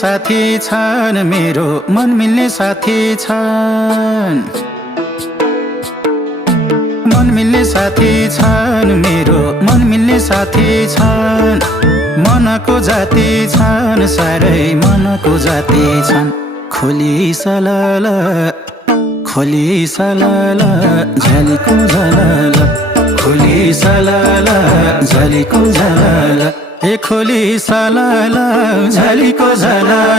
साथी छन्, मेरो मन मिल्ने साथी छन्। मन मिल्ने साथी छन्, मेरो मन मिल्ने साथी छन्। मनको जाति छन्, साह्रै मनको जाति छन्। खोली सलाला खोली सलाला झ्यालीको झलाला, खोली सलाला झ्यालीको झलाला, ए खोली सलाला झ्यालीको झलाला।